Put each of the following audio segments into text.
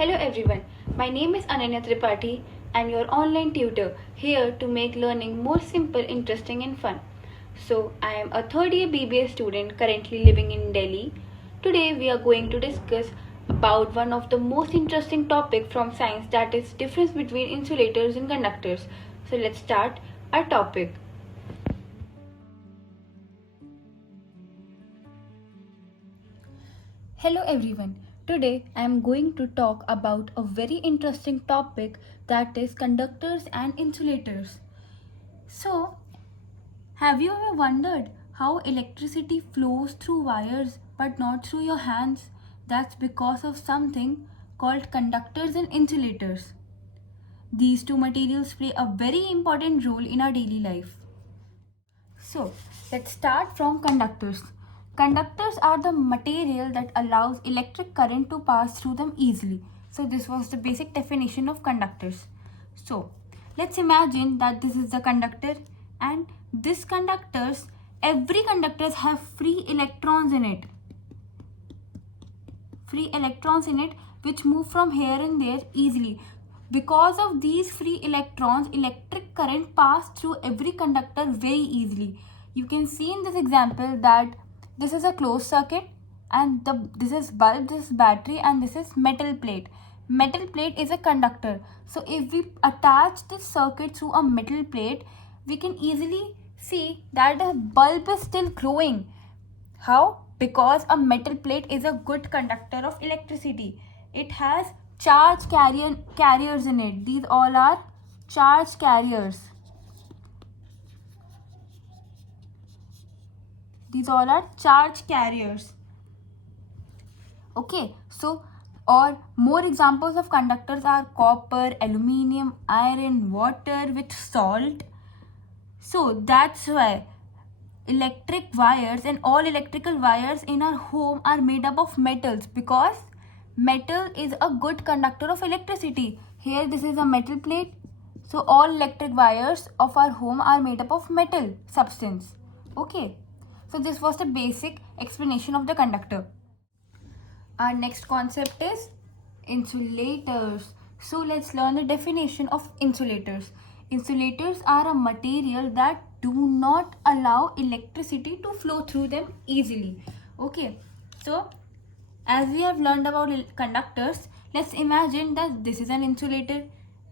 Hello everyone, my name is Ananya Tripathi. I'm your online tutor here to make learning more simple, interesting and fun. So, I am a third year BBA student currently living in Delhi. Today we are going to discuss about one of the most interesting topic from science, that is difference between insulators and conductors. So let's start our topic. Hello everyone. Today I am going to talk about a very interesting topic, that is conductors and insulators. So, have you ever wondered how electricity flows through wires but not through your hands? That's because of something called conductors and insulators. These two materials play a very important role in our daily life. So, let's start from conductors. Conductors are the material that allows electric current to pass through them easily. So, this was the basic definition of conductors. So, let's imagine that this is the conductor, and this conductors, every conductors have free electrons in it. Free electrons in it which move from here and there easily. Because of these free electrons, electric current pass through every conductor very easily. You can see in this example that this is a closed circuit, and this is bulb, this is battery, and this is metal plate. Metal plate is a conductor. So if we attach this circuit through a metal plate, we can easily see that the bulb is still glowing. How? Because a metal plate is a good conductor of electricity. It has charge carriers in it. These all are charge carriers. These all are charge carriers. Okay, so or more examples of conductors are copper, aluminium, iron, water with salt. So that's why electric wires and all electrical wires in our home are made up of metals, because metal is a good conductor of electricity. Here this is a metal plate, so all electric wires of our home are made up of metal substance. Okay, so this was the basic explanation of the conductor. Our next concept is insulators. So let's learn the definition of insulators. Insulators are a material that do not allow electricity to flow through them easily. Okay, so as we have learned about conductors, let's imagine that this is an insulator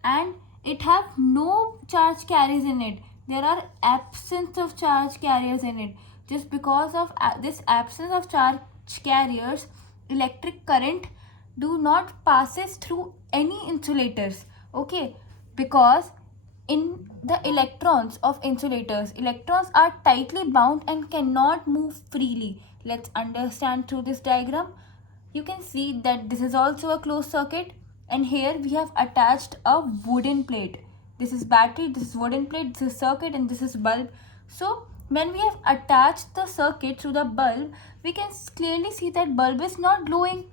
and it have no charge carriers in it. There are absence of charge carriers in it. Just because of this absence of charge carriers, electric current do not passes through any insulators. Okay, because in the electrons of insulators, electrons are tightly bound and cannot move freely. Let's understand through this diagram. You can see that this is also a closed circuit, and here we have attached a wooden plate. This is battery, this is wooden plate, this is circuit, and this is bulb. So when we have attached the circuit to the bulb, we can clearly see that bulb is not glowing,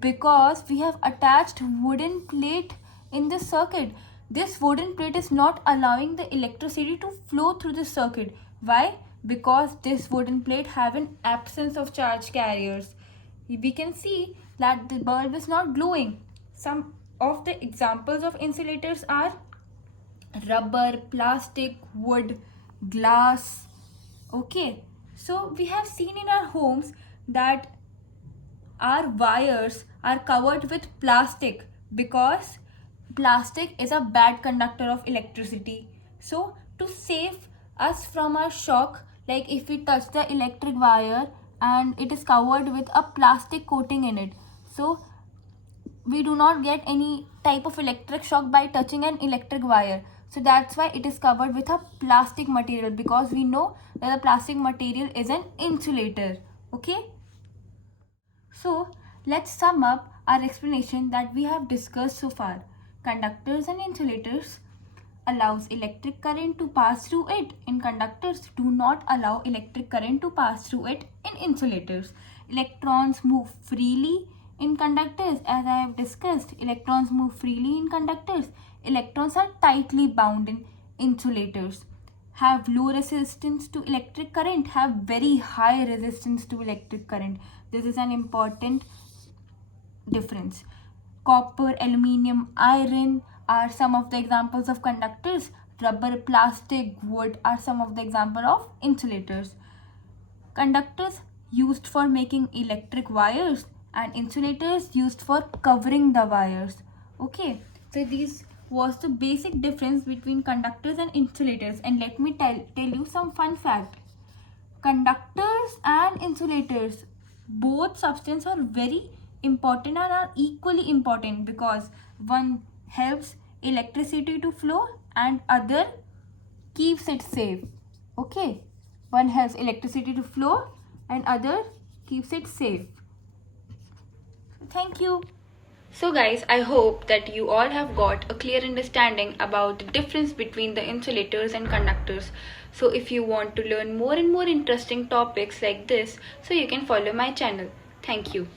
because we have attached wooden plate in this circuit. This wooden plate is not allowing the electricity to flow through the circuit. Why? Because this wooden plate have an absence of charge carriers. We can see that the bulb is not glowing. Some of the examples of insulators are rubber, plastic, wood, glass. Okay, so we have seen in our homes that our wires are covered with plastic, because plastic is a bad conductor of electricity. So to save us from a shock, like if we touch the electric wire and it is covered with a plastic coating in it, so we do not get any type of electric shock by touching an electric wire. So that's why it is covered with a plastic material, because we know that the plastic material is an insulator. Okay, so let's sum up our explanation that we have discussed so far. Conductors and insulators allows electric current to pass through it. In conductors do not allow electric current to pass through it in insulators. Electrons move freely in conductors. As I have discussed, electrons move freely in conductors. Electrons are tightly bound in insulators. Have low resistance to electric current, have very high resistance to electric current. This is an important difference. Copper, aluminium, iron are some of the examples of conductors. Rubber, plastic, wood are some of the examples of insulators. Conductors used for making electric wires and insulators used for covering the wires. Okay, so this was the basic difference between conductors and insulators. And let me tell you some fun fact. Conductors and insulators, both substances are very important and are equally important, because one helps electricity to flow and other keeps it safe. Okay, one helps electricity to flow and other keeps it safe. Thank you. So guys, I hope that you all have got a clear understanding about the difference between the insulators and conductors. So if you want to learn more and more interesting topics like this, so you can follow my channel. Thank you.